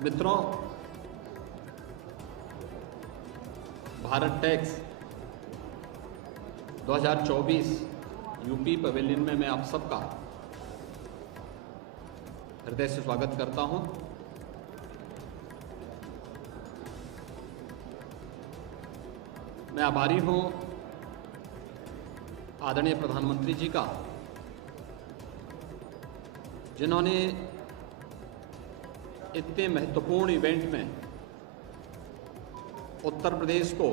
मित्रों, Bharat takes 2024 UP pavilion में मैं आप सबका हृदय से स्वागत करता हूं। मैं आभारी हूं आदरणीय प्रधानमंत्री जी का, जिन्होंने इतने महत्वपूर्ण इवेंट में उत्तर प्रदेश को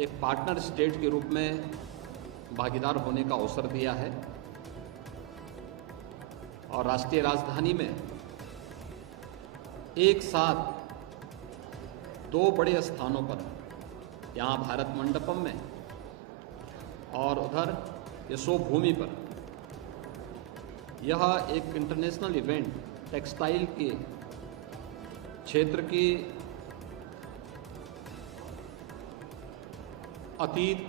एक पार्टनर स्टेट के रूप में भागीदार होने का अवसर दिया है और राष्ट्रीय राजधानी में एक साथ दो बड़े स्थानों पर, यहाँ भारत मंडपम में और उधर यशो भूमि पर, यह एक इंटरनेशनल इवेंट टेक्सटाइल के क्षेत्र की अतीत,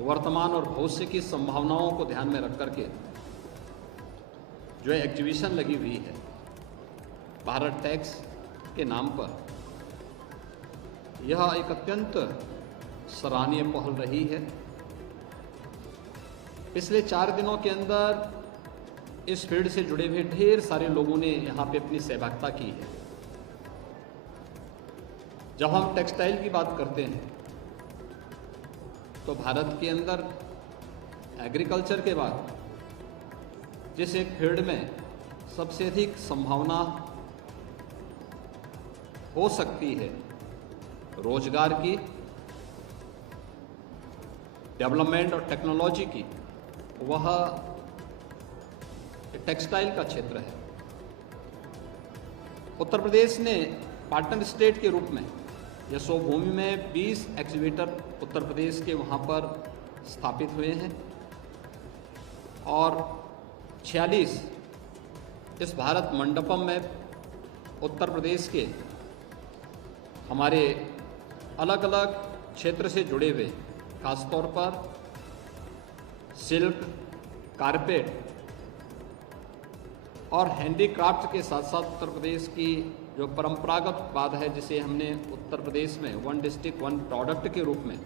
वर्तमान और भविष्य की संभावनाओं को ध्यान में रख करके जो एग्जीबिशन लगी हुई है भारत टेक्स के नाम पर, यह एक अत्यंत सराहनीय पहल रही है। पिछले 4 दिनों के अंदर इस फील्ड से जुड़े हुए ढेर सारे लोगों ने यहाँ पे अपनी सहभागिता की है। जब हम टेक्सटाइल की बात करते हैं तो भारत के अंदर एग्रीकल्चर के बाद जिस एक फील्ड में सबसे अधिक संभावना हो सकती है रोजगार की, डेवलपमेंट और टेक्नोलॉजी की, वह टेक्सटाइल का क्षेत्र है। उत्तर प्रदेश ने पार्टनर स्टेट के रूप में यशो भूमि में 20 एक्जीबिटर उत्तर प्रदेश के वहाँ पर स्थापित हुए हैं और 46 इस भारत मंडपम में उत्तर प्रदेश के हमारे अलग अलग क्षेत्र से जुड़े हुए, खासतौर पर सिल्क, कारपेट और हैंडीक्राफ्ट के साथ साथ उत्तर प्रदेश की जो परंपरागत उत्पाद है, जिसे हमने उत्तर प्रदेश में 1 डिस्ट्रिक्ट 1 प्रोडक्ट के रूप में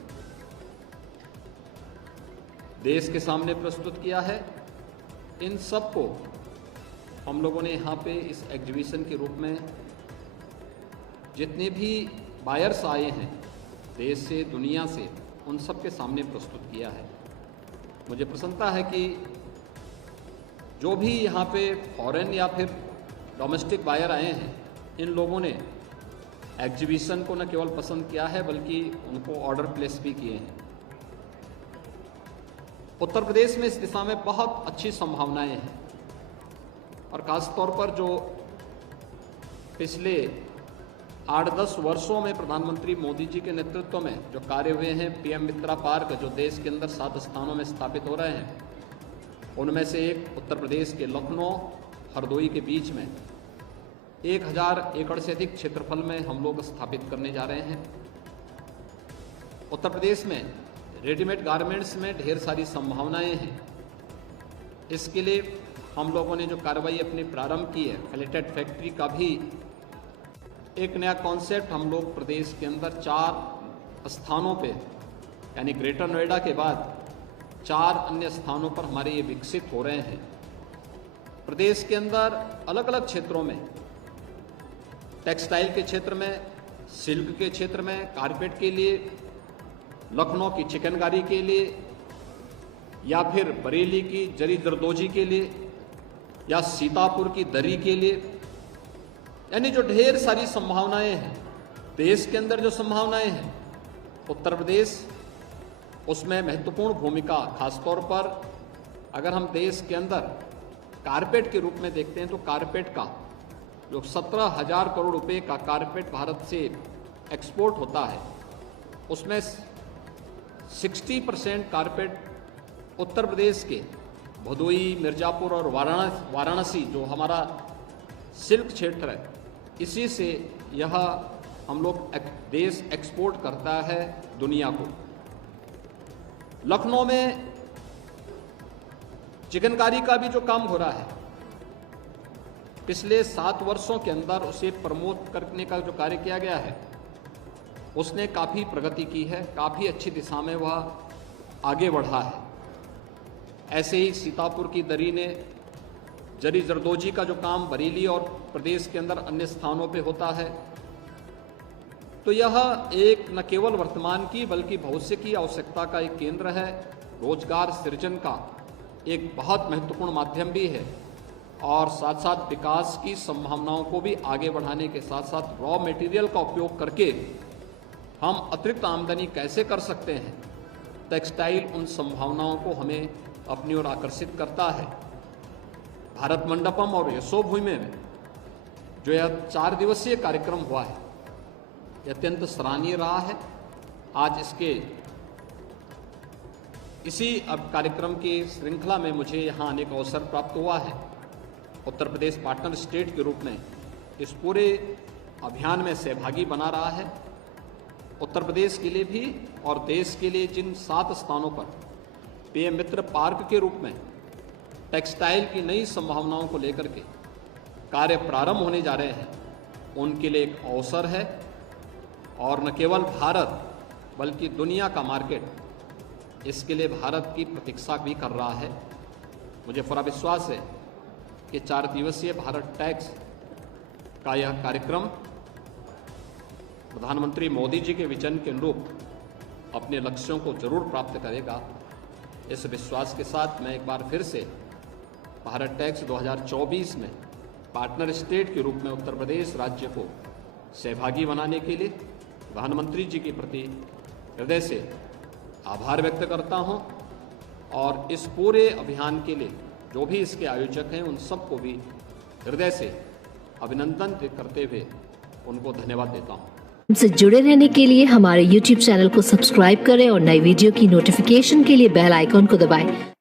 देश के सामने प्रस्तुत किया है, इन सब को हम लोगों ने यहाँ पे इस एग्जीबिशन के रूप में जितने भी बायर्स आए हैं देश से, दुनिया से, उन सब के सामने प्रस्तुत किया है। मुझे प्रसन्नता है कि जो भी यहाँ पे फॉरेन या फिर डोमेस्टिक बायर आए हैं, इन लोगों ने एग्जीबिशन को न केवल पसंद किया है बल्कि उनको ऑर्डर प्लेस भी किए हैं। उत्तर प्रदेश में इस दिशा में बहुत अच्छी संभावनाएं हैं और खासतौर पर जो पिछले 8-10 वर्षों में प्रधानमंत्री मोदी जी के नेतृत्व में जो कार्य हुए हैं, पीएम मित्रा पार्क जो देश के अंदर 7 स्थानों में स्थापित हो रहे हैं, उनमें से एक उत्तर प्रदेश के लखनऊ हरदोई के बीच में 1000 एकड़ से अधिक क्षेत्रफल में हम लोग स्थापित करने जा रहे हैं। उत्तर प्रदेश में रेडीमेड गारमेंट्स में ढेर सारी संभावनाएं हैं। इसके लिए हम लोगों ने जो कार्रवाई अपनी प्रारंभ की है, फिलेटेड फैक्ट्री का भी एक नया कॉन्सेप्ट हम लोग प्रदेश के अंदर 4 स्थानों पे, यानी ग्रेटर नोएडा के बाद 4 अन्य स्थानों पर हमारे ये विकसित हो रहे हैं। प्रदेश के अंदर अलग अलग क्षेत्रों में, टेक्सटाइल के क्षेत्र में, सिल्क के क्षेत्र में, कारपेट के लिए, लखनऊ की चिकनकारी के लिए, या फिर बरेली की जरी जरदोजी के लिए, या सीतापुर की दरी के लिए, यानी जो ढेर सारी संभावनाएं हैं देश के अंदर, जो संभावनाएं हैं उत्तर प्रदेश उसमें महत्वपूर्ण भूमिका, खासतौर पर अगर हम देश के अंदर कारपेट के रूप में देखते हैं तो कारपेट का जो 17,000 करोड़ रुपए का कारपेट भारत से एक्सपोर्ट होता है, उसमें 60% कारपेट उत्तर प्रदेश के भदोई, मिर्जापुर और वाराणसी जो हमारा सिल्क क्षेत्र है, इसी से यह हम लोग देश एक्सपोर्ट करता है दुनिया को। लखनऊ में चिकनकारी का भी जो काम हो रहा है, पिछले 7 वर्षों के अंदर उसे प्रमोट करने का जो कार्य किया गया है उसने काफ़ी प्रगति की है, काफ़ी अच्छी दिशा में वह आगे बढ़ा है। ऐसे ही सीतापुर की दरी ने जरी जरदोजी का जो काम बरेली और प्रदेश के अंदर अन्य स्थानों पे होता है, तो यह एक न केवल वर्तमान की बल्कि भविष्य की आवश्यकता का एक केंद्र है, रोजगार सृजन का एक बहुत महत्वपूर्ण माध्यम भी है और साथ साथ विकास की संभावनाओं को भी आगे बढ़ाने के साथ साथ रॉ मटेरियल का उपयोग करके हम अतिरिक्त आमदनी कैसे कर सकते हैं, टेक्सटाइल उन संभावनाओं को हमें अपनी ओर आकर्षित करता है। भारत मंडपम और यशोभूमि में जो यह 4 दिवसीय कार्यक्रम हुआ है, यह अत्यंत सराहनीय रहा है। आज इसी अब कार्यक्रम की श्रृंखला में मुझे यहाँ आने का अवसर प्राप्त हुआ है। उत्तर प्रदेश पार्टनर स्टेट के रूप में इस पूरे अभियान में सहभागी बना रहा है। उत्तर प्रदेश के लिए भी और देश के लिए जिन 7 स्थानों पर पीएम मित्र पार्क के रूप में टेक्सटाइल की नई संभावनाओं को लेकर के कार्य प्रारंभ होने जा रहे हैं, उनके लिए एक अवसर है और न केवल भारत बल्कि दुनिया का मार्केट इसके लिए भारत की प्रतीक्षा भी कर रहा है। मुझे पूरा विश्वास है कि 4 दिवसीय भारत टैक्स का यह कार्यक्रम प्रधानमंत्री मोदी जी के विजन के अनुरूप अपने लक्ष्यों को जरूर प्राप्त करेगा। इस विश्वास के साथ मैं एक बार फिर से भारत टैक्स 2024 में पार्टनर स्टेट के रूप में उत्तर प्रदेश राज्य को सहभागी बनाने के लिए प्रधानमंत्री जी के प्रति हृदय से आभार व्यक्त करता हूं और इस पूरे अभियान के लिए जो भी इसके आयोजक हैं उन सबको भी हृदय से अभिनंदन करते हुए उनको धन्यवाद देता हूं। हमसे जुड़े रहने के लिए हमारे YouTube चैनल को सब्सक्राइब करें और नई वीडियो की नोटिफिकेशन के लिए बेल आइकॉन को दबाएं।